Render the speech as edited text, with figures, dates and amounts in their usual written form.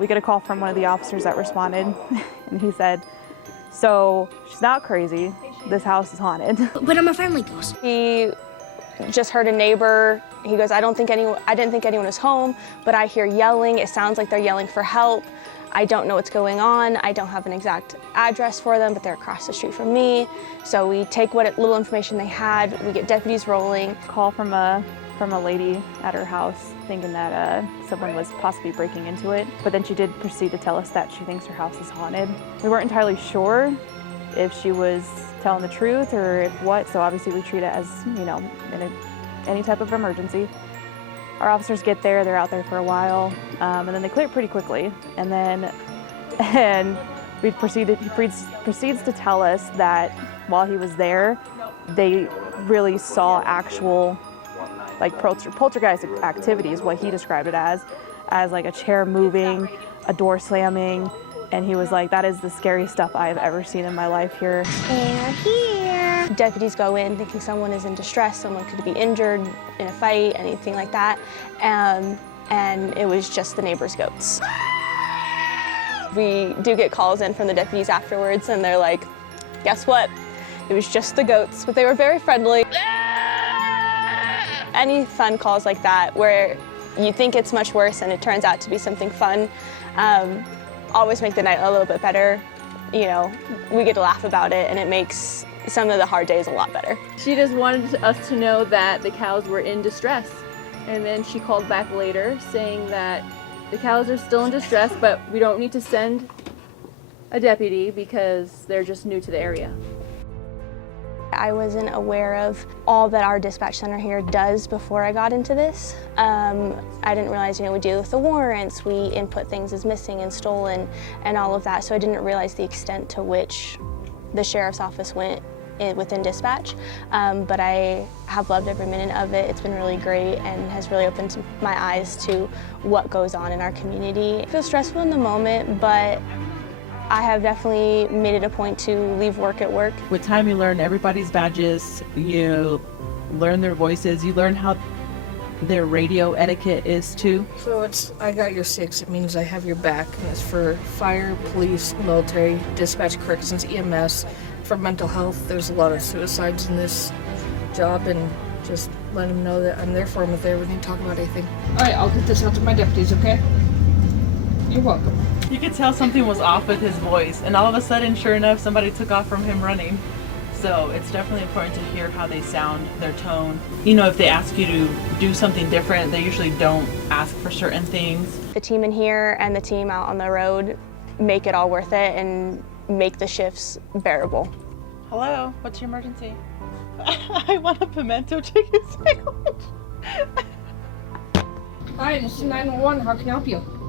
We get a call from one of the officers that responded, and he said, "So she's not crazy. This house is haunted." But I'm a friendly ghost. He just heard a neighbor. He goes, I didn't think anyone was home, but I hear yelling. It sounds like they're yelling for help. I don't know what's going on. I don't have an exact address for them, but they're across the street from me. So we take what little information they had. We get deputies rolling. Call from a lady at her house thinking that someone was possibly breaking into it. But then she did proceed to tell us that she thinks her house is haunted. We weren't entirely sure if she was telling the truth or if what, so obviously we treat it as, you know, any type of emergency. Our officers get there, they're out there for a while, and then they clear it pretty quickly. And he proceeds to tell us that while he was there, they really saw actual like poltergeist activities, what he described it as like a chair moving, a door slamming, and he was like, that is the scariest stuff I've ever seen in my life here. They're here. Deputies go in thinking someone is in distress, someone could be injured in a fight, anything like that, and it was just the neighbor's goats. We do get calls in from the deputies afterwards, and they're like, guess what? It was just the goats, but they were very friendly. Any fun calls like that where you think it's much worse and it turns out to be something fun, always make the night a little bit better. You know, we get to laugh about it and it makes some of the hard days a lot better. She just wanted us to know that the cows were in distress. And then she called back later saying that the cows are still in distress, but we don't need to send a deputy because they're just new to the area. I wasn't aware of all that our dispatch center here does before I got into this. I didn't realize, you know, we deal with the warrants, we input things as missing and stolen and all of that, so I didn't realize the extent to which the sheriff's office went within dispatch. But I have loved every minute of it. It's been really great and has really opened my eyes to what goes on in our community. It feels stressful in the moment, but I have definitely made it a point to leave work at work. With time, you learn everybody's badges, you learn their voices, you learn how their radio etiquette is too. So it's, I got your 6, it means I have your back, and it's for fire, police, military, dispatch, corrections, EMS. For mental health, there's a lot of suicides in this job, and just let them know that I'm there for them if they ever need to talk about anything. All right, I'll get this out to my deputies, okay? You're welcome. You could tell something was off with his voice, and all of a sudden, sure enough, somebody took off from him running. So it's definitely important to hear how they sound, their tone. You know, if they ask you to do something different, they usually don't ask for certain things. The team in here and the team out on the road make it all worth it and make the shifts bearable. Hello, what's your emergency? I want a pimento chicken sandwich. Hi, this is 911. How can I help you?